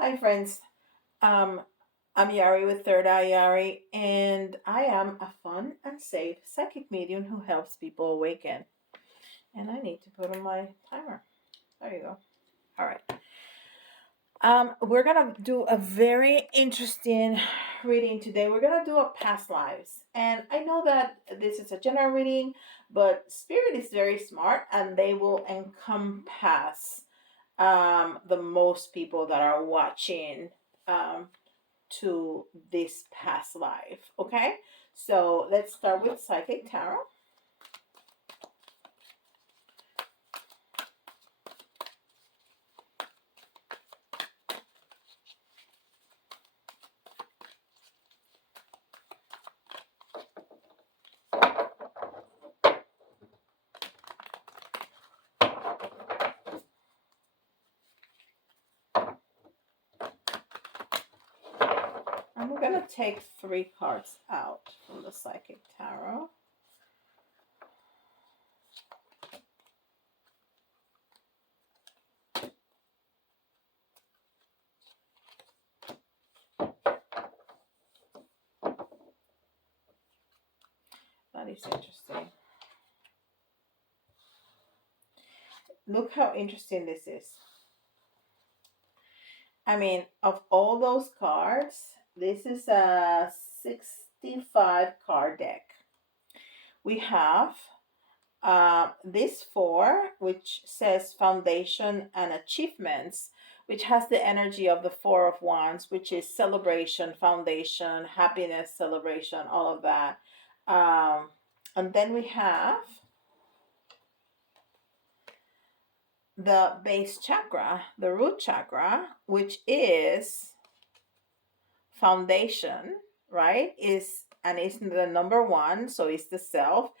Hi, friends. Um, I'm Yari with Third Eye Yari, and I am a fun and safe psychic medium who helps people awaken. And I need to put on my timer. There you go. All right. We're gonna do a very interesting reading today. We're gonna do a past lives, and I know that this is a general reading, but Spirit is very smart, and they will encompass the most people that are watching um, to this past life. Okay, so let's start with Psychic Tarot. And we're going to take three cards out from the Psychic Tarot. That is interesting. Look how interesting this is. I mean, of all those cards, this is a 65 card deck. We have this four, which says foundation and achievements, which has the energy of the Four of Wands, which is celebration, foundation, happiness, celebration, all of that. And then we have the base chakra, the root chakra, which is foundation, right? Is and it's the number one, so it's the self,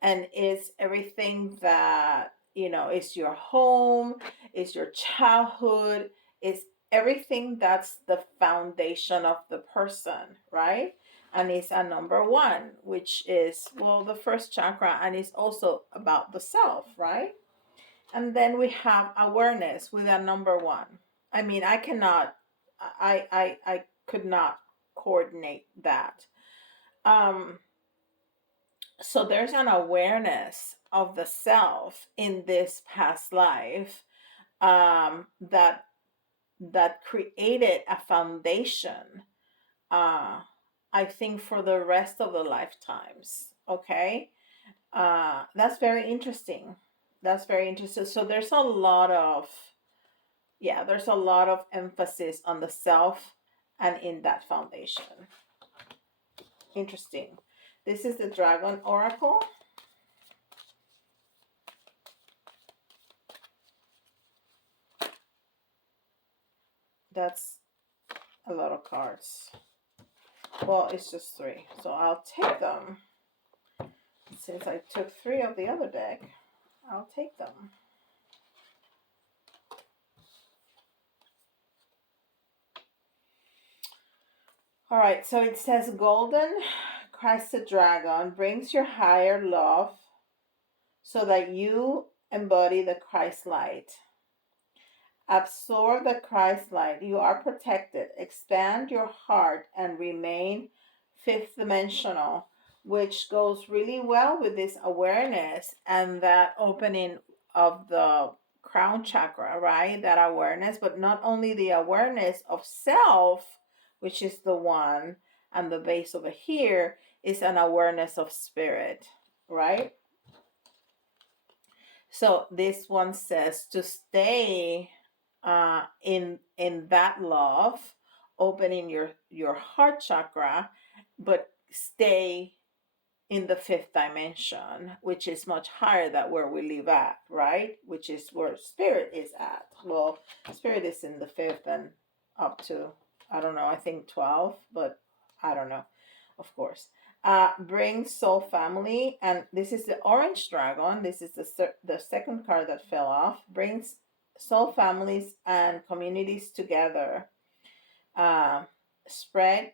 and it's everything that is your home, is your childhood, is everything that's the foundation of the person, right? And it's a number one, which is well the first chakra, and it's also about the self, right? And then we have awareness with a number one. I mean, I cannot, I could not coordinate that. Um, so there's an awareness of the self in this past life, that created a foundation. Uh, I think for the rest of the lifetimes. Okay, that's very interesting. That's very interesting. So there's a lot of there's a lot of emphasis on the self and in that foundation. Interesting. This is the Dragon Oracle. That's a lot of cards. Well, it's just three, so I'll take them. Since I took three of the other deck, I'll take them. All right, so it says golden crested dragon brings your higher love so that you embody the Christ light. Absorb the Christ light. You are protected. Expand your heart and remain fifth dimensional, which goes really well with this awareness and that opening of the crown chakra, right? That awareness, but not only the awareness of self, which is the one, and the base over here is an awareness of spirit, right? So this one says to stay in that love, opening your heart chakra, but stay in the fifth dimension, which is much higher than where we live at, right? Which is where spirit is at. Well, spirit is in the fifth and up to, I don't know, I think 12, but I don't know, of course. Bring soul family, and this is the orange dragon. This is the second card that fell off. Brings soul families and communities together. Uh, Spread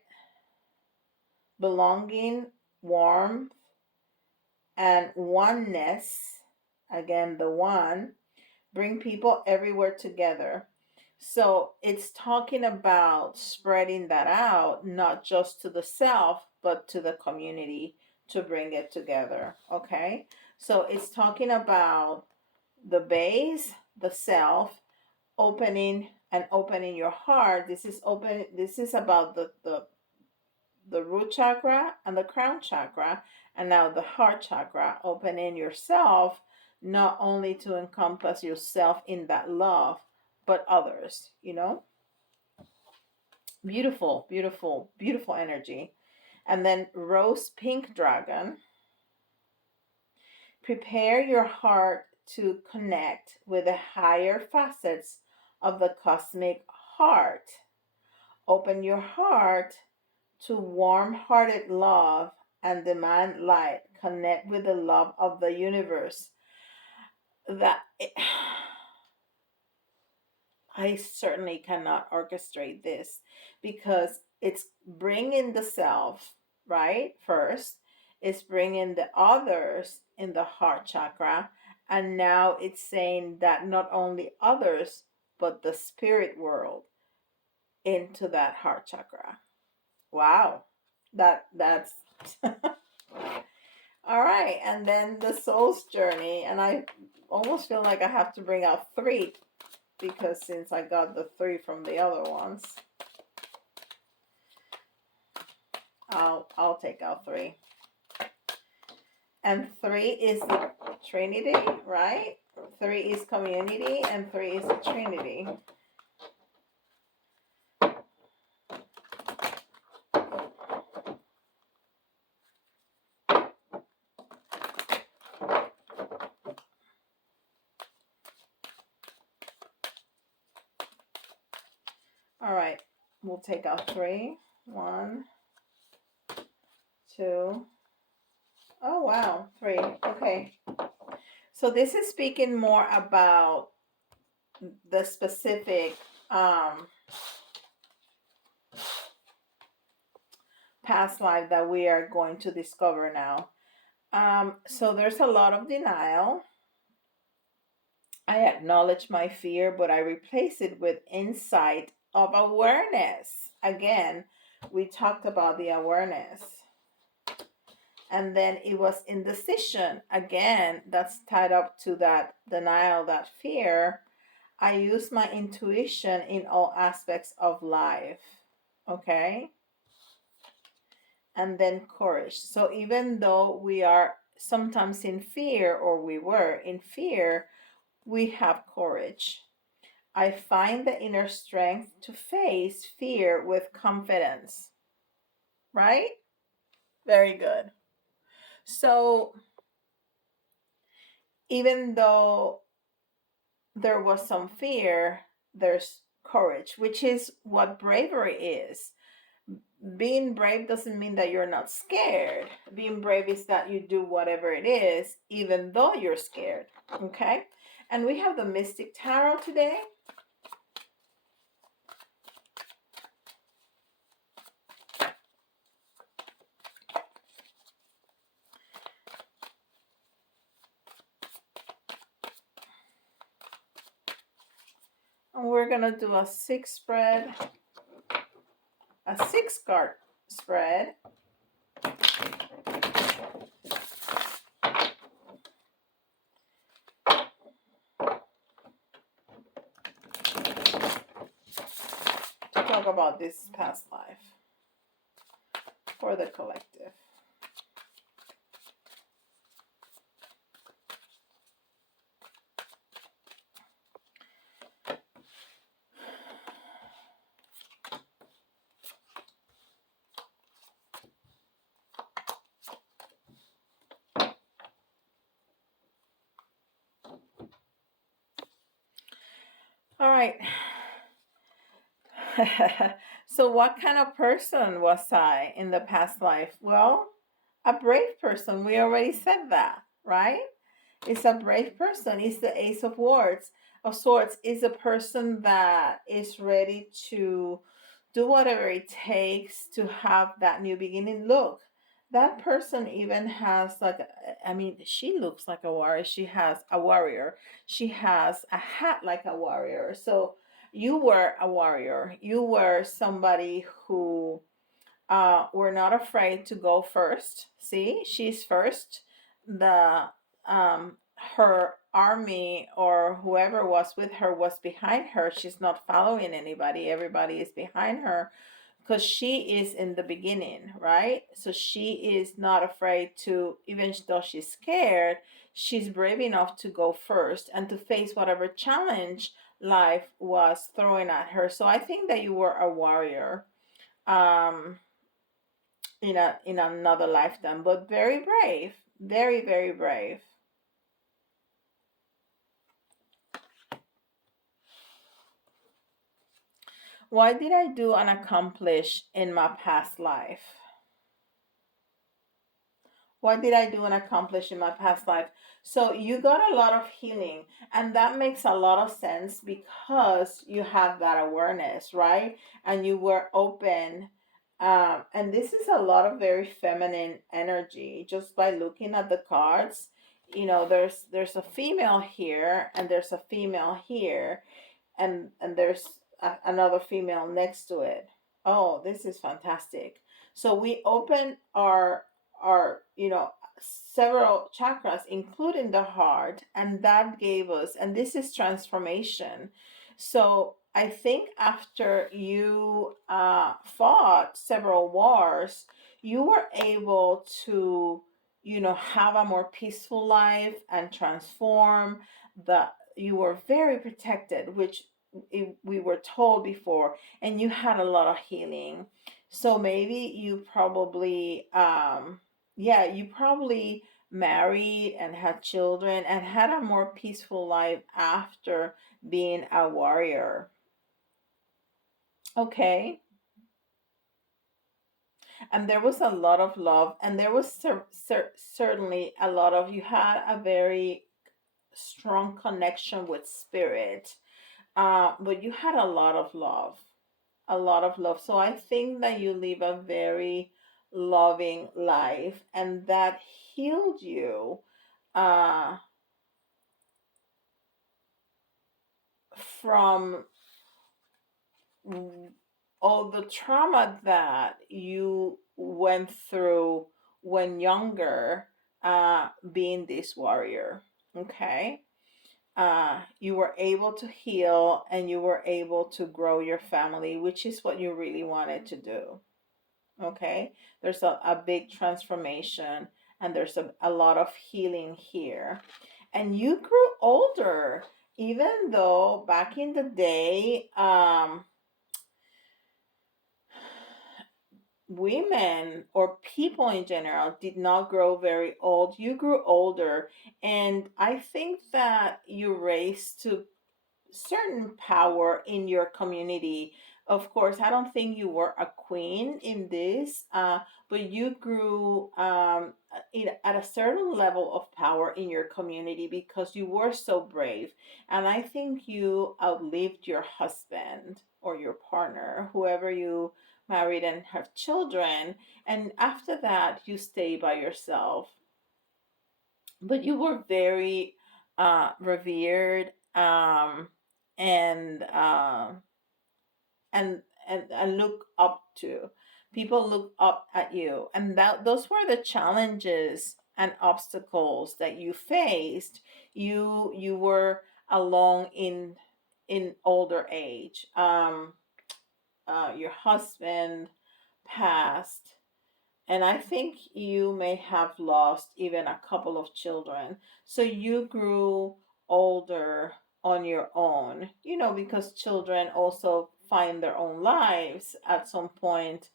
belonging, warmth, and oneness. Again, the one. Bring people everywhere together. So it's talking about spreading that out, not just to the self, but to the community to bring it together. Okay. So it's talking about the base, the self, opening and opening your heart. This is about the root chakra and the crown chakra, and now the heart chakra, opening yourself not only to encompass yourself in that love, but others, you know? Beautiful, beautiful, beautiful energy. And then rose pink dragon, prepare your heart to connect with the higher facets of the cosmic heart. Open your heart to warm hearted love and demand light. Connect with the love of the universe. That I certainly cannot orchestrate this because it's bringing the self, right? First, it's bringing the others in the heart chakra. And now it's saying that not only others, but the spirit world into that heart chakra. Wow. That's all right. And then the soul's journey. And I almost feel like I have to bring out three because since I got the three from the other ones, I'll take out three. And three is the Trinity, right? Three is community and three is the Trinity. All right, we'll take out three. One, two. Oh, wow, three. Okay. So this is speaking more about the specific past life that we are going to discover now. So there's a lot of denial. I acknowledge my fear, but I replace it with insight of awareness. Again, we talked about the awareness. And then it was indecision. Again, that's tied up to that denial, that fear. I use my intuition in all aspects of life. Okay? And then courage. So even though we are sometimes in fear, or we were in fear, we have courage. I find the inner strength to face fear with confidence. Right? Very good. So even though there was some fear, there's courage, which is what bravery is. Being brave doesn't mean that you're not scared. Being brave is that you do whatever it is, even though you're scared. Okay? And we have the Mystic Tarot today. And we're going to do a six card spread. To talk about this past life for the collective. All right. So, what kind of person was I in the past life? Well, a brave person. We already said that, right? It's a brave person. It's the Ace of Swords. Is a person that is ready to do whatever it takes to have that new beginning. Look, that person even has like, I mean, she looks like a warrior. She has a warrior. She has a hat like a warrior. So You were a warrior. You were somebody who were not afraid to go first. See, she's first. The her army or whoever was with her was behind her. She's not following anybody. Everybody is behind her because she is in the beginning, right? So she is not afraid to, even though she's scared, she's brave enough to go first and to face whatever challenge life was throwing at her. So I think that you were a warrior. Um, in another lifetime, but very brave, very very brave. What did I do and accomplish in my past life? What did I do and accomplish in my past life? So you got a lot of healing, and that makes a lot of sense because you have that awareness, right? And you were open. And this is a lot of very feminine energy just by looking at the cards. There's a female here, and there's a female here, and there's another female next to it. Oh, this is fantastic. So we open our several chakras, including the heart, and that gave us, and this is transformation. So I think after you fought several wars, you were able to, have a more peaceful life and transform. The You were very protected, which we were told before, and you had a lot of healing. So maybe you probably, yeah, you probably married and had children and had a more peaceful life after being a warrior. Okay. And there was a lot of love, and there was certainly a lot of, you had a very strong connection with spirit, but you had a lot of love, a lot of love. So I think that you live a very loving life, and that healed you uh, from all the trauma that you went through when younger, being this warrior. Okay. You were able to heal and you were able to grow your family, which is what you really wanted to do. Okay. There's a big transformation, and there's a lot of healing here. And you grew older, even though back in the day, women or people in general did not grow very old. You grew older, and I think that you raised to certain power in your community. Of course, I don't think you were a queen in this, but you grew at a certain level of power in your community because you were so brave. And I think you outlived your husband or your partner, whoever you married and have children. And after that, you stay by yourself. But you were very revered, and and look up to. People look up at you, and that those were the challenges and obstacles that you faced. You were alone in older age. Your husband passed, and I think you may have lost even a couple of children. So you grew older on your own, because children also find their own lives at some point.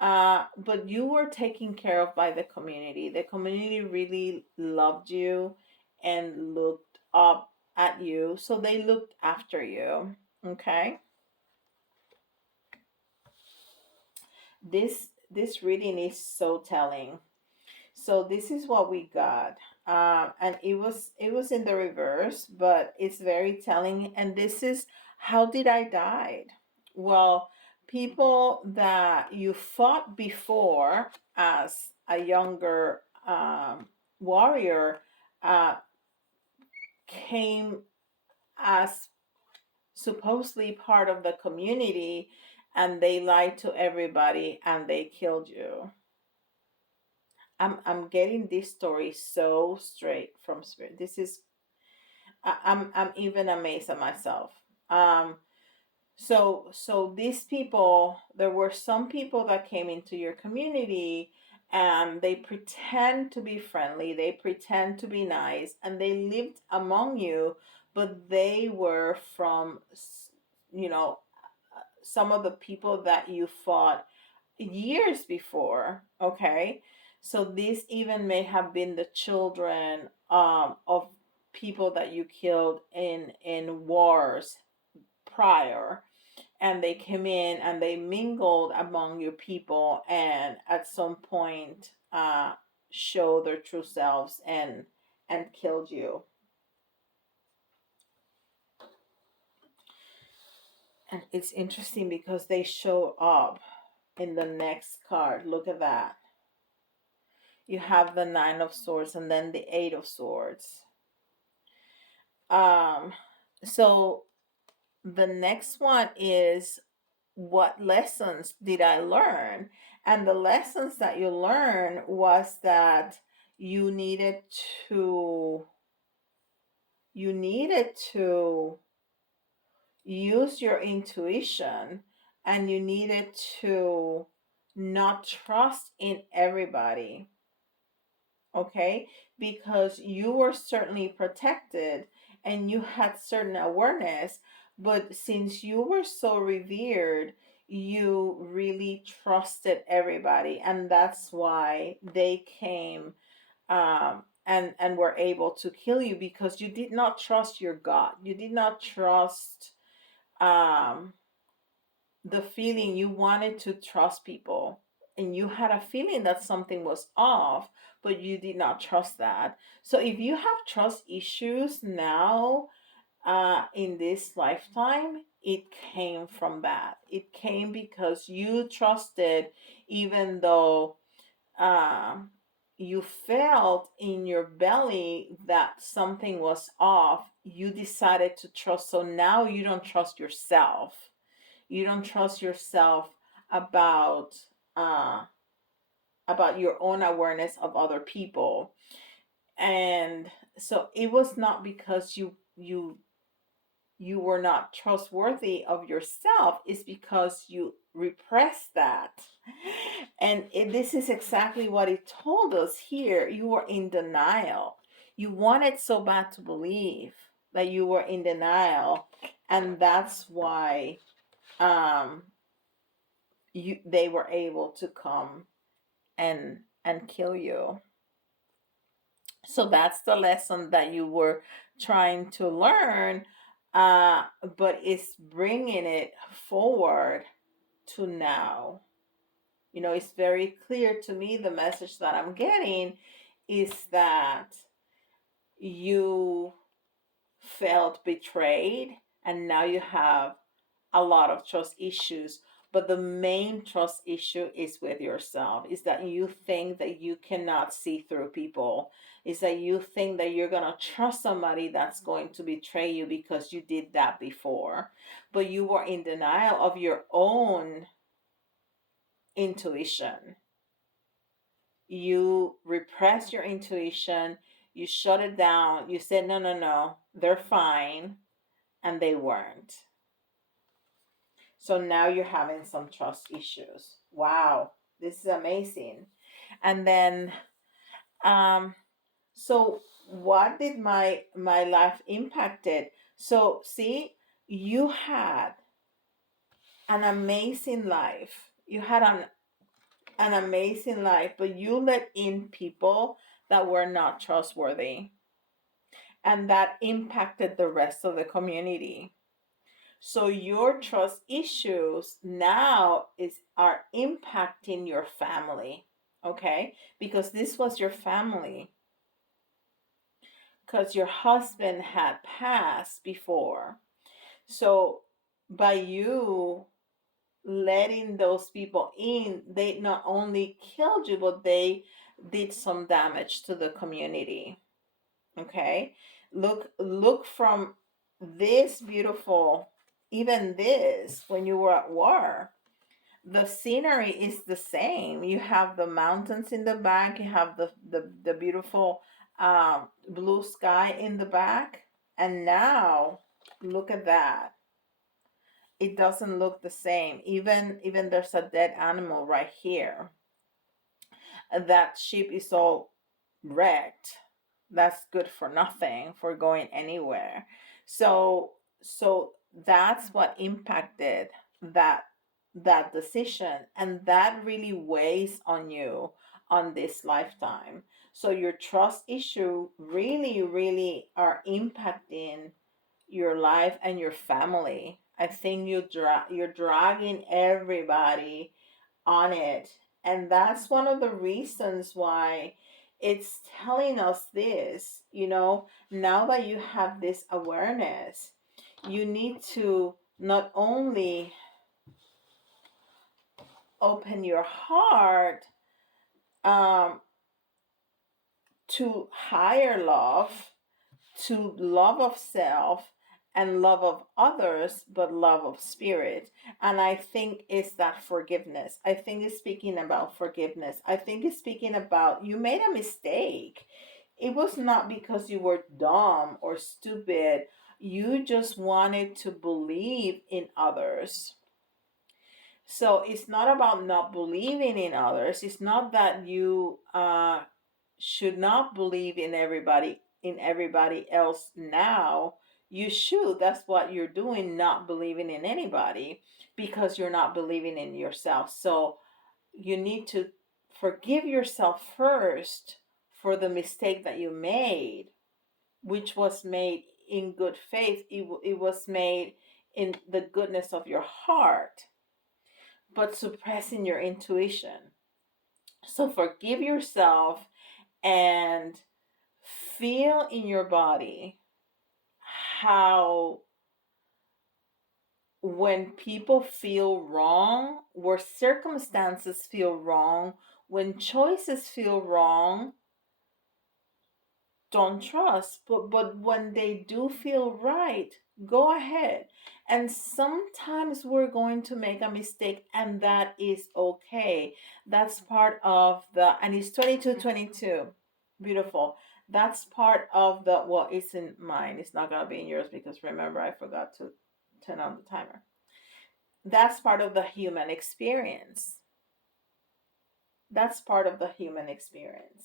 But you were taken care of by the community. The community really loved you and looked up at you. So they looked after you. Okay. This reading is so telling. So this is what we got. And it was in the reverse, but it's very telling. And this is how did I died? Well, people that you fought before as a younger warrior uh, came as supposedly part of the community, and they lied to everybody and they killed you. I'm getting this story so straight from spirit. This is I'm even amazed at myself. Um so these people, there were some people that came into your community and they pretend to be friendly, they pretend to be nice, and they lived among you, but they were from you know some of the people that you fought years before. Okay, so these even may have been the children of people that you killed in wars prior, and they came in and they mingled among your people, and at some point show their true selves and killed you. And it's interesting because they show up in the next card. Look at that. You have the Nine of Swords and then the Eight of Swords. Um, so the next one is, what lessons did I learn? And the lessons that you learned was that you needed to you needed to use your intuition, and you needed to not trust in everybody. Okay, because you were certainly protected and you had certain awareness, but since you were so revered, you really trusted everybody, and that's why they came and were able to kill you, because you did not trust your God. You did not trust um the feeling. You wanted to trust people, and you had a feeling that something was off, but you did not trust that. So if you have trust issues now, in this lifetime, it came from that. It came because you trusted, even though um you felt in your belly that something was off. You decided to trust, so now you don't trust yourself. You don't trust yourself about uh about your own awareness of other people. And so it was not because you were not trustworthy of yourself, it's because you repressed that. And this is exactly what it told us here. You were in denial. You wanted so bad to believe that you were in denial, and that's why um they were able to come and kill you. So that's the lesson that you were trying to learn, but it's bringing it forward to now. It's very clear to me, the message that I'm getting is that you felt betrayed, and now you have a lot of trust issues. But the main trust issue is with yourself, is that you think that you cannot see through people, is that you think that you're going to trust somebody that's going to betray you because you did that before. But you were in denial of your own intuition. You repressed your intuition, you shut it down, you said, no, no, no, they're fine, and they weren't. So now you're having some trust issues. Wow, this is amazing. And then, um, so what did my life impacted? So see, you had an amazing life. You had an amazing life, but you let in people that were not trustworthy, and that impacted the rest of the community. So your trust issues now are impacting your family, okay? Because this was your family, because your husband had passed before. So by you letting those people in, they not only killed you, but they did some damage to the community. Okay? Look from this beautiful even this, when you were at war, the scenery is the same. You have the mountains in the back, you have the beautiful blue sky in the back. And now look at that. It doesn't look the same. Even there's a dead animal right here. That ship is all wrecked. That's good for nothing, for going anywhere. So that's what impacted that that decision, and that really weighs on you on this lifetime. So your trust issue really are impacting your life and your family. I think you're dragging everybody on it. And that's one of the reasons why it's telling us this, now that you have this awareness, you need to not only open your heart um, to higher love, to love of self and love of others, but love of spirit. And I think it's that forgiveness. I think it's speaking about forgiveness. I think it's speaking about you made a mistake. It was not because you were dumb or stupid. You just wanted to believe in others. So it's not about not believing in others. It's not that you should not believe in everybody else now. You should. That's what you're doing, not believing in anybody, because you're not believing in yourself. So you need to forgive yourself first for the mistake that you made, which was made in good faith. It was made in the goodness of your heart, but suppressing your intuition. So forgive yourself and feel in your body how when people feel wrong, where circumstances feel wrong, when choices feel wrong, don't trust. But when they do feel right, go ahead. And sometimes we're going to make a mistake, and that is okay. That's part of and it's 22:22. Beautiful. That's part of well, it's in mine. It's not gonna be in yours because remember I forgot to turn on the timer. That's part of the human experience. That's part of the human experience.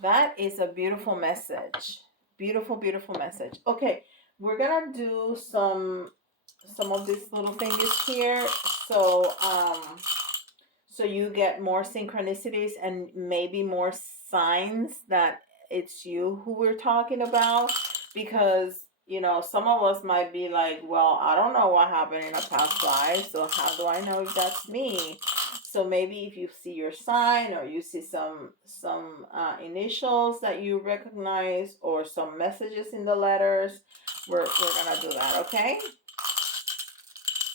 That is a beautiful message. Beautiful message. Okay, we're gonna do some of these little things here. So you get more synchronicities and maybe more signs that it's you who we're talking about, because some of us might be like, well, I don't know what happened in a past life, so how do I know if that's me? So maybe if you see your sign, or you see some initials that you recognize, or some messages in the letters, we're gonna do that, okay?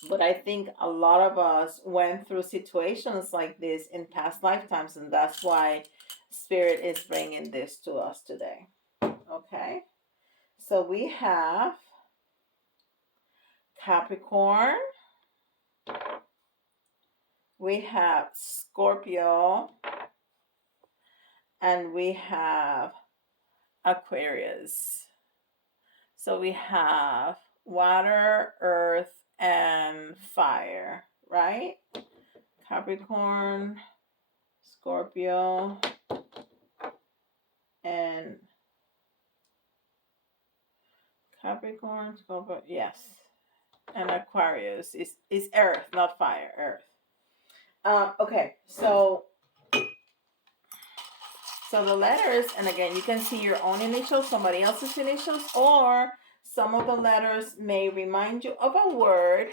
But I think a lot of us went through situations like this in past lifetimes, and that's why Spirit is bringing this to us today. Okay? So we have Capricorn, we have Scorpio, and we have Aquarius. So we have water, earth, and fire, right? Capricorn, Scorpio, and Capricorn, Scorpio, yes. And Aquarius is earth, not fire, earth. Okay, so the letters, and again, you can see your own initials, somebody else's initials, or some of the letters may remind you of a word.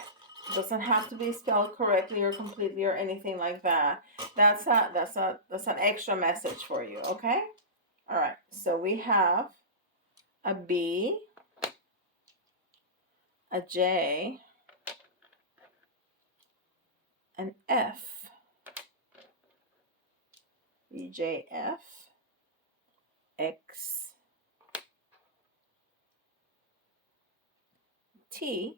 It doesn't have to be spelled correctly or completely or anything like that. That's an extra message for you, okay? All right, so we have a B, a J, an F, EJF, X, T,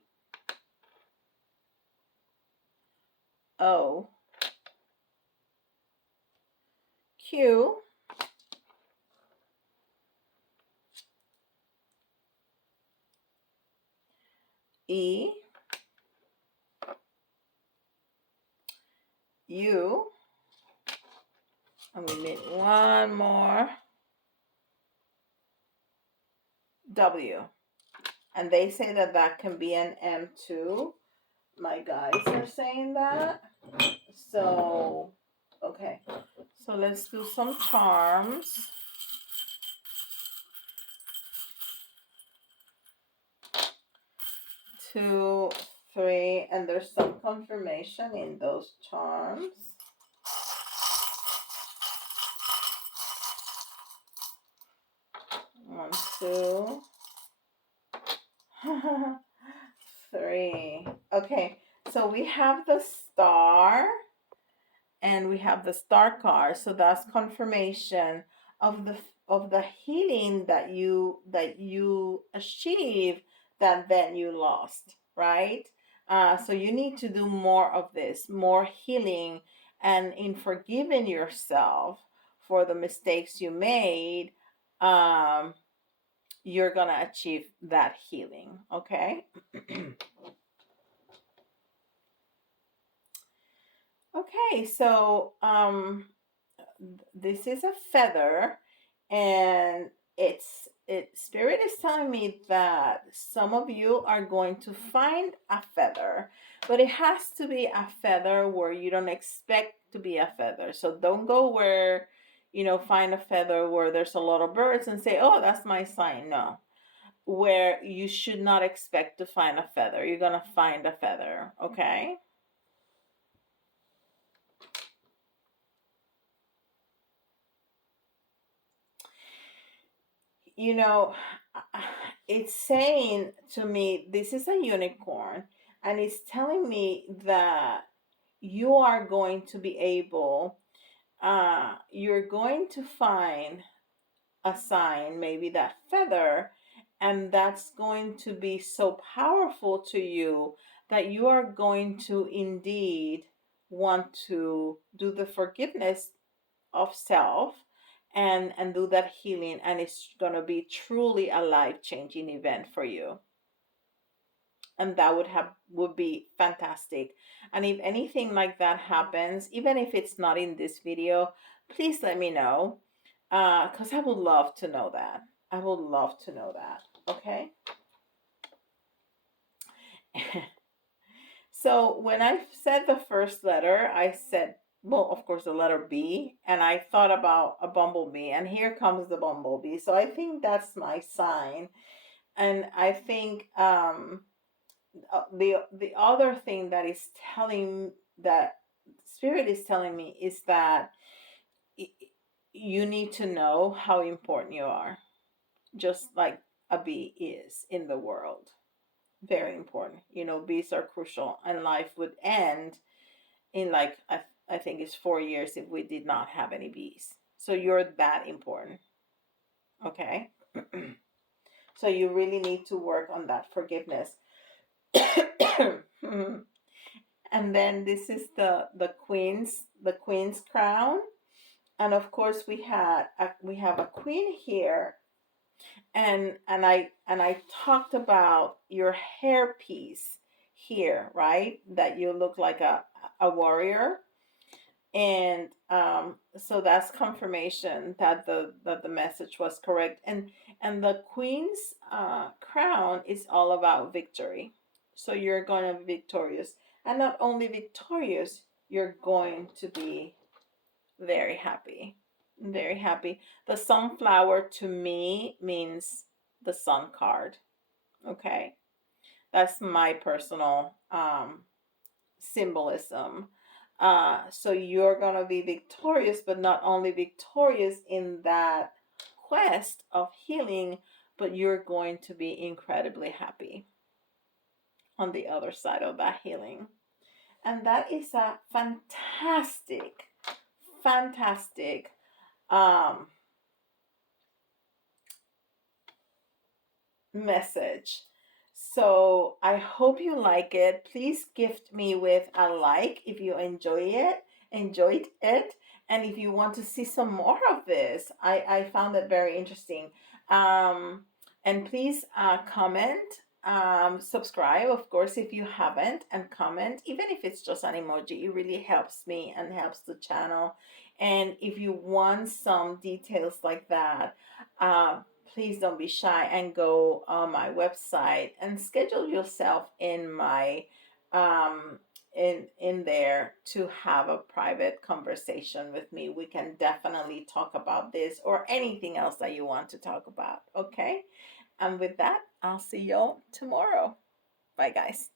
O, Q, E, U, and we need one more, W. And they say that that can be an M2. My guys are saying that. So, okay. So let's do some charms. 2, 3, and there's some confirmation in those charms. 1, 2, 3. Okay, so we have the star and we have the star card. So that's confirmation of the healing that you achieve that then you lost, right? So you need to do more of this, more healing, and in forgiving yourself for the mistakes you made. You're gonna achieve that healing. Okay. Okay, so this is a feather, and spirit is telling me that some of you are going to find a feather, but it has to be a feather where you don't expect to be a feather. So don't go where, find a feather where there's a lot of birds and say, oh, that's my sign. No, where you should not expect to find a feather, you're gonna find a feather. Okay. you know, it's saying to me, this is a unicorn, and it's telling me that you are going to be able, you're going to find a sign, maybe that feather, and that's going to be so powerful to you that you are going to indeed want to do the forgiveness of self and do that healing, and it's going to be truly a life-changing event for you, and that would be fantastic. And if anything like that happens, even if it's not in this video, please let me know, because I would love to know that. I would love to know that. Okay. So when I said the first letter, I said, well, of course, the letter B, and I thought about a bumblebee, and here comes the bumblebee. So I think that's my sign. And I think the other thing that is telling, that spirit is telling me, is that you need to know how important you are, just like a bee is in the world. Very important. Bees are crucial, and life would end in, like, I think it's 4 years if we did not have any bees. So you're that important. Okay. So you really need to work on that forgiveness. And then this is the queen's crown, and of course we have a queen here, and I talked about your hair piece here, right? That you look like a warrior, and so that's confirmation that the message was correct, and the queen's crown is all about victory. So you're going to be victorious, and not only victorious, you're going to be very happy, very happy. The sunflower to me means the sun card. Okay, that's my personal symbolism. So you're going to be victorious, but not only victorious in that quest of healing, but you're going to be incredibly happy on the other side of that healing. And that is a fantastic, fantastic message. So I hope you like it. Please gift me with a like if you enjoyed it, and if you want to see some more of this. I found it very interesting. Um, and please comment, subscribe, of course, if you haven't, and comment, even if it's just an emoji. It really helps me and helps the channel. And if you want some details like that, please don't be shy and go on my website and schedule yourself in my in there to have a private conversation with me. We can definitely talk about this or anything else that you want to talk about. Okay, and with that, I'll see y'all tomorrow. Bye, guys.